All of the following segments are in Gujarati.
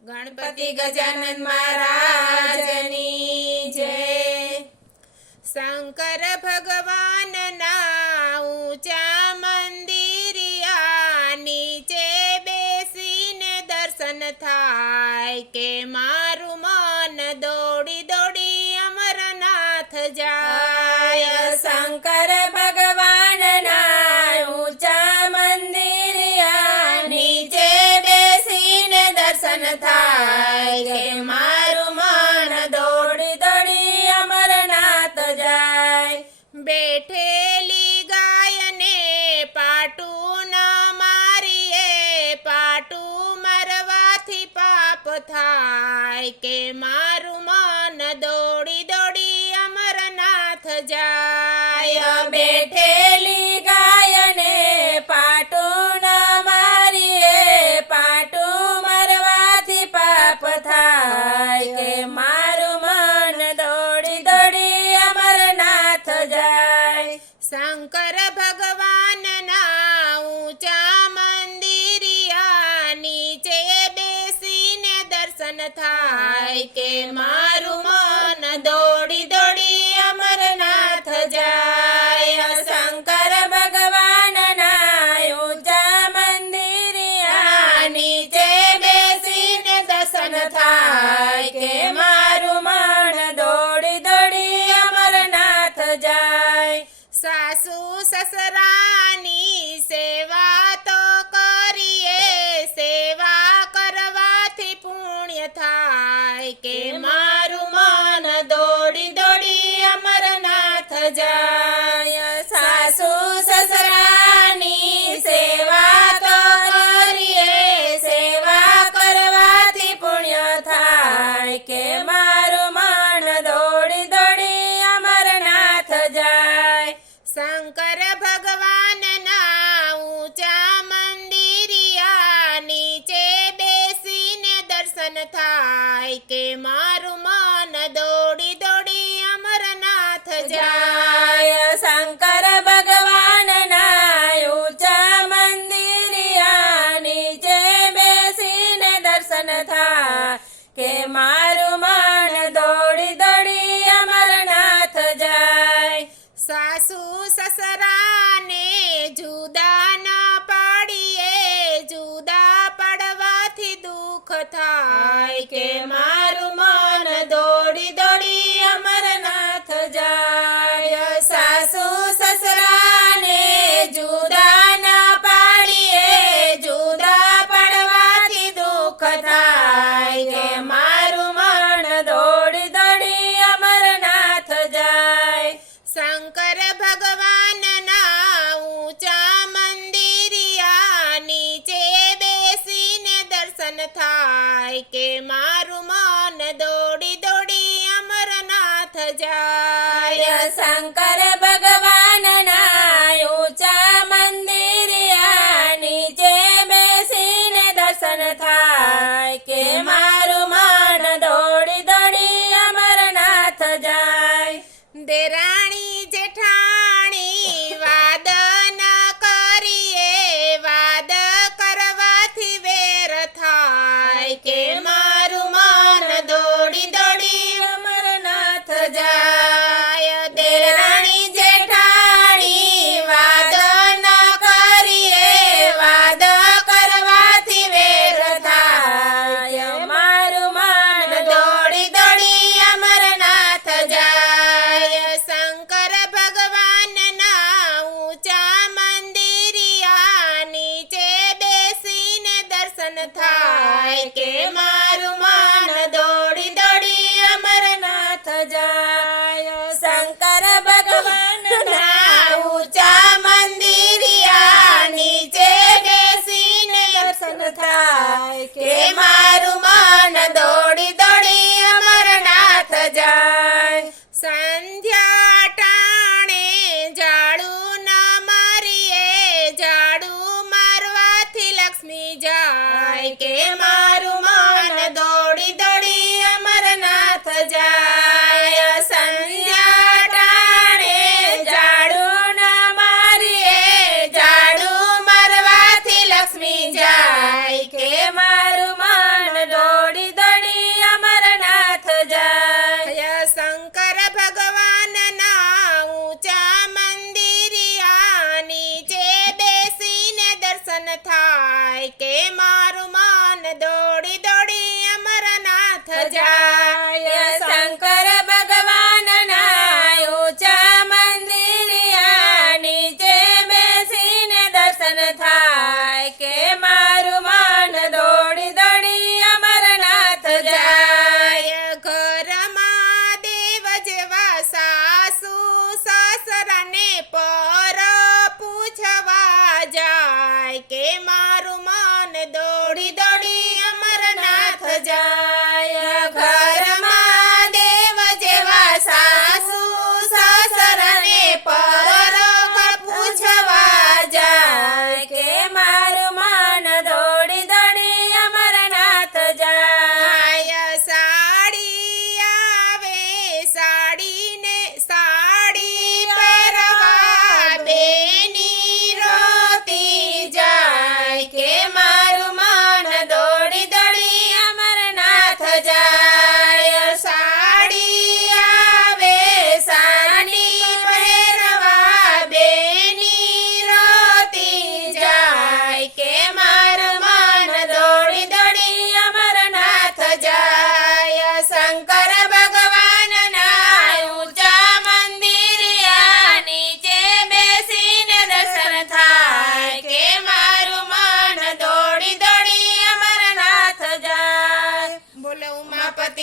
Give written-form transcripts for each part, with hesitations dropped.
ગણપતિ ગજાનન મહારાજની જય। શંકર ભગવાનના ઊંચા મંદિરિયા નીચે બેસીને દર્શન થાય કે મારું મન દોડી દોડી અમરનાથ જાય। શંકર ભગવાનના ઊંચા મંદિરિયા નીચે બેસીને દર્શન થાય કે મારું મન દોડી દોડી અમરનાથ જાય। બેઠેલી ગાયને પાટું ન મારીએ, પાટું મારવાથી પાપ થાય કે મારું મન દોડી દોડી અમરનાથ જાય। બેઠેલી ગાયને પાટું ન મારીએ, પાટું મારવાથી પાપ થાય કે મારું મન દોડી દોડી અમરનાથ જાય। શંકર ભગવાનના ઊંચા મંદિરિયા નીચે બેસીને દર્શન થાય કે મારું મન દોડી દોડી અમરનાથ જાય। શંકર ભગવાનના ઊંચા મંદિરિયા નીચે બેસીને દર્શન થાય કે મારું મન દોડી દોડી અમરનાથ જાય। સાસુ સસરાની સેવા તો કરીએ, સેવા કરવાથી પુણ્ય થાય કે મારું મન દોડી દોડી અમરનાથ જાય। સાસુ સસરાની સેવા તો કરીએ, સેવા કરવાથી પુણ્ય થાય કે મારું મન દોડી દોડી અમરનાથ જાય। શંકર ભગવાનના ઊંચા મંદિરિયા નીચે બેસીને દર્શન થાય કે મારું મન દોડી દોડી અમરનાથ જાય। શંકર ભગવાનના ઊંચા મંદિરિયા નીચે બેસીને દર્શન થાય કે મારું મન દોડી દોડી અમરનાથ જાય। સાસુ સસરાને જુદા ન પાડીએ, જુદા પડવાથી દુઃખ થાય કે મારું મન દોડી દોડી અમરનાથ જાય। સાસુ સસરાને જુદા ન પાડીએ, જુદા પડવાથી દુઃખ થાય કે મારું મન દોડી દોડી અમરનાથ જાય। શંકર ભગવાનના ઊંચા મંદિરિયા નીચે બેસીને દર્શન થાય કે મારું મન દોડી દોડી અમરનાથ જાય। શંકર ભગવાનના ઊંચા મંદિરિયા નીચે બેસીને દર્શન થાય કે મારું મન દોડી દોડી અમરનાથ જાય। દેરાણી જેઠાણી વાદ ન કરીએ, વાદ કરવાથી વેર થાય કે મારું મન દોડી દોડી અમરનાથ જાય। દેરાણી જેઠાણી વાદ ન કરીએ, વાદ કરવાથી વેર થાય મારું મન દોડી દોડી અમરનાથ જાય। શંકર ભગવાનના ઊંચા મંદિરિયા નીચે બેસીને દર્શન થાય કે મારું મન દોડી દોડી અમરનાથ જાય। શંકર ભગવાનના ઊંચા મંદિરિયા નીચે બેસીને દર્શન થાય કે મારું મન દોડી દોડી અમરનાથ જાય। સંધ્યા ટાણે ઝાડું ન મારીએ, ઝાડું મારવાથી લક્ષ્મી જાય કે મારું મન દોડી દોડી અમરનાથ જાય। સંધ્યા ટાણે ઝાડું ન મારીએ, ઝાડું મારવાથી લક્ષ્મી જાય કે મારું મન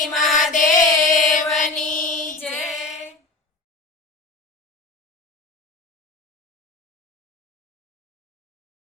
માં